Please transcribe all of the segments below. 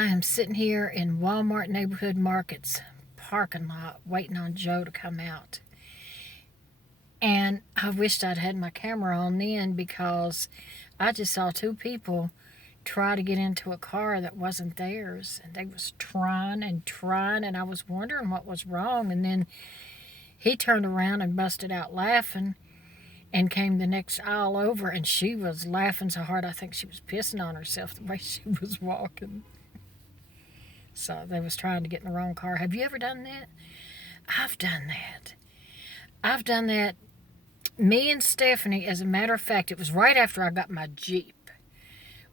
I am sitting here in Walmart Neighborhood Market's parking lot waiting on Joe to come out. And I wished I'd had my camera on then because I just saw two people try to get into a car that wasn't theirs. And they was trying and I was wondering what was wrong. And then he turned around and busted out laughing and came the next aisle over, and she was laughing so hard I think she was pissing on herself the way she was walking. So they was trying to get in the wrong car. Have you ever done that? I've done that. I've done that. Me and Stephanie, as a matter of fact, it was right after I got my Jeep.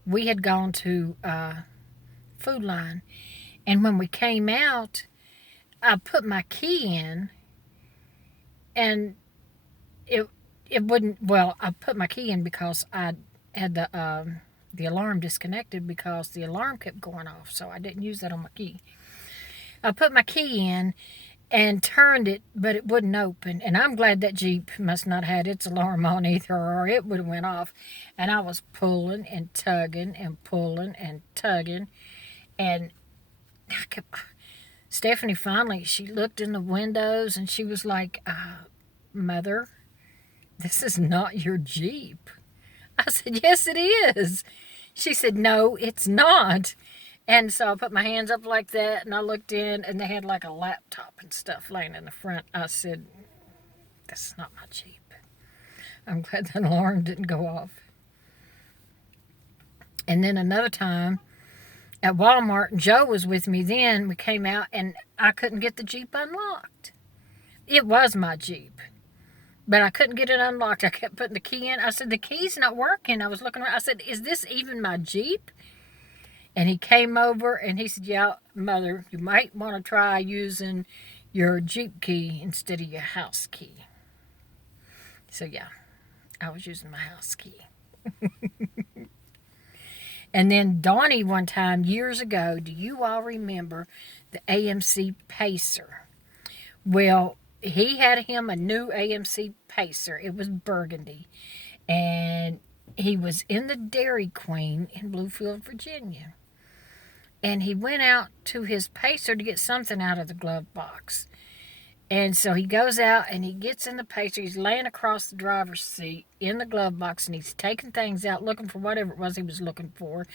We had gone to Food Line, and when we came out, I put my key in, and it wouldn't. Well, I put my key in because I had the alarm disconnected because the alarm kept going off, so I didn't use that on my key. I put my key in and turned it, but it wouldn't open. And I'm glad that Jeep must not have had its alarm on either, or it would have went off. And I was pulling and tugging and pulling and tugging. And Stephanie finally, she looked in the windows and she was like, Mother, this is not your Jeep. I said, yes, it is. She said, no, it's not. And so I put my hands up like that, and I looked in, and they had like a laptop and stuff laying in the front. I said, this is not my Jeep. I'm glad that alarm didn't go off. And then another time at Walmart, and Joe was with me then, we came out, and I couldn't get the Jeep unlocked. It was my Jeep, but I couldn't get it unlocked. I kept putting the key in. I said, the key's not working. I was looking around. I said, is this even my Jeep? And he came over and he said, yeah, Mother, you might want to try using your Jeep key instead of your house key. So yeah, I was using my house key. And then Donnie one time years ago, do you all remember the AMC Pacer? Well, he had him a new AMC Pacer. It was burgundy. And he was in the Dairy Queen in Bluefield, Virginia. And he went out to his Pacer to get something out of the glove box. And so he goes out and he gets in the Pacer. He's laying across the driver's seat in the glove box, and he's taking things out, looking for whatever it was he was looking for,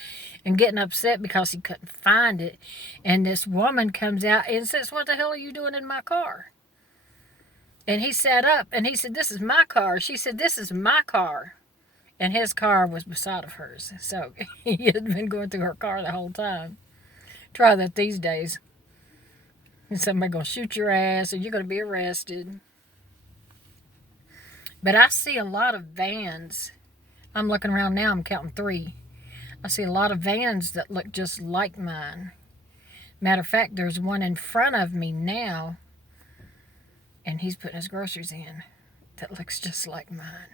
and getting upset because he couldn't find it. And this woman comes out and says, what the hell are you doing in my car? And he sat up and he said, this is my car. She said, this is my car. And his car was beside of hers. So he had been going through her car the whole time. Try that these days. Somebody going to shoot your ass or you're going to be arrested. But I see a lot of vans. I'm looking around now. I'm counting 3. I see a lot of vans that look just like mine. Matter of fact, there's one in front of me now. And he's putting his groceries in. That looks just like mine.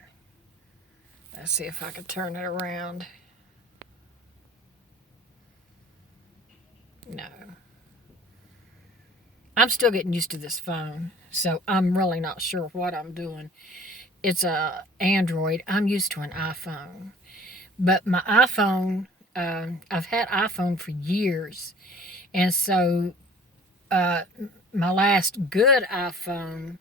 Let's see if I can turn it around. No. I'm still getting used to this phone, so I'm really not sure what I'm doing. It's a Android. I'm used to an iPhone. But my iPhone, I've had iPhone for years. And so my last good iPhone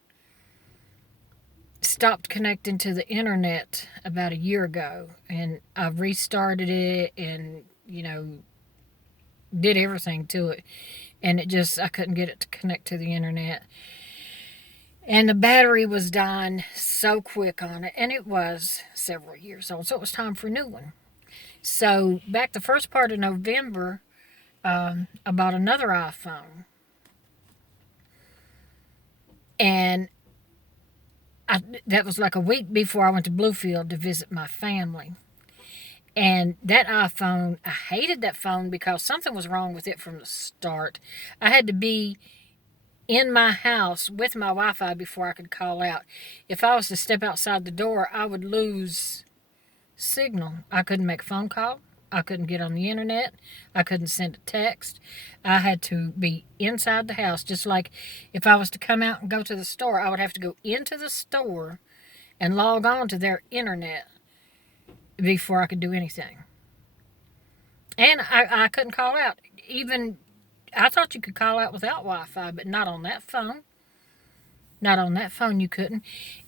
stopped connecting to the internet about a year ago. And I restarted it and, did everything to it. And I couldn't get it to connect to the internet. And the battery was dying so quick on it. And it was several years old. So it was time for a new one. So back the first part of November, I bought another iPhone. And that was like a week before I went to Bluefield to visit my family. And that iPhone, I hated that phone because something was wrong with it from the start. I had to be in my house with my Wi-Fi before I could call out. If I was to step outside the door, I would lose signal. I couldn't make a phone call. I couldn't get on the internet. I couldn't send a text. I had to be inside the house. Just like if I was to come out and go to the store, I would have to go into the store and log on to their internet before I could do anything. And I couldn't call out. even, I thought you could call out without Wi-Fi, but not on that phone. Not on that phone you couldn't.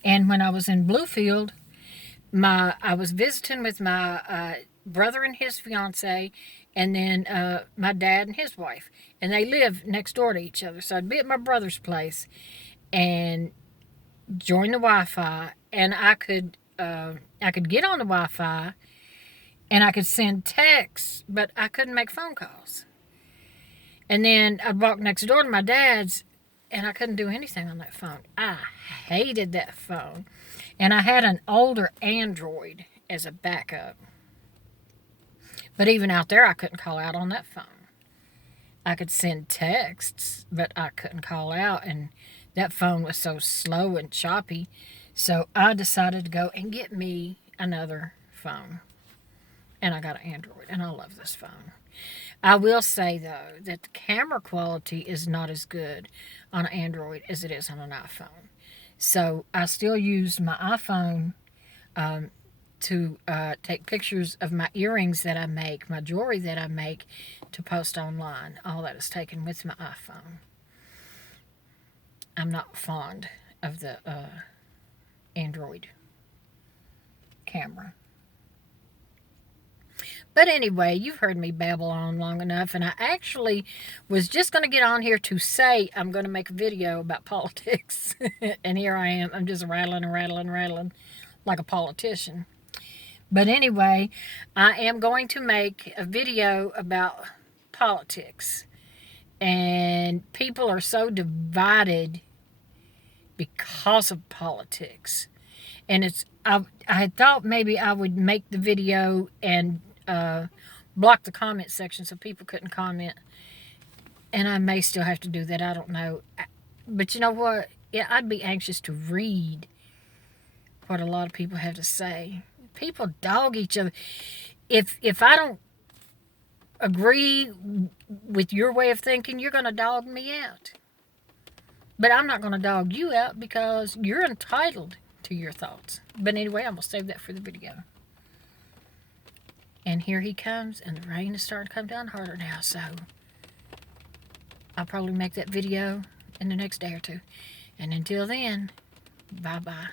And when I was in Bluefield, I was visiting with my brother and his fiance, and then my dad and his wife, and they live next door to each other. So I'd be at my brother's place and join the Wi-Fi, and I could get on the Wi-Fi, and I could send texts, but I couldn't make phone calls. And then I'd walk next door to my dad's, and I couldn't do anything on that phone. I hated that phone. And I had an older Android as a backup. But even out there, I couldn't call out on that phone. I could send texts, but I couldn't call out. And that phone was so slow and choppy. So I decided to go and get me another phone. And I got an Android, and I love this phone. I will say, though, that the camera quality is not as good on an Android as it is on an iPhone. So I still use my iPhone to take pictures of my earrings that I make, my jewelry that I make, to post online. All that is taken with my iPhone. I'm not fond of the Android camera. But anyway, you've heard me babble on long enough, and I actually was just going to get on here to say I'm going to make a video about politics. And here I am. I'm just rattling and rattling and rattling like a politician. But anyway, I am going to make a video about politics. And people are so divided because of politics. And I had thought maybe I would make the video and block the comment section so people couldn't comment. And I may still have to do that. I don't know. But you know what? Yeah, I'd be anxious to read what a lot of people have to say. People dog each other. If I don't agree with your way of thinking, you're going to dog me out. But I'm not going to dog you out because you're entitled to your thoughts. But anyway, I'm going to save that for the video. And here he comes, and the rain is starting to come down harder now, so I'll probably make that video in the next day or two. And until then, bye-bye.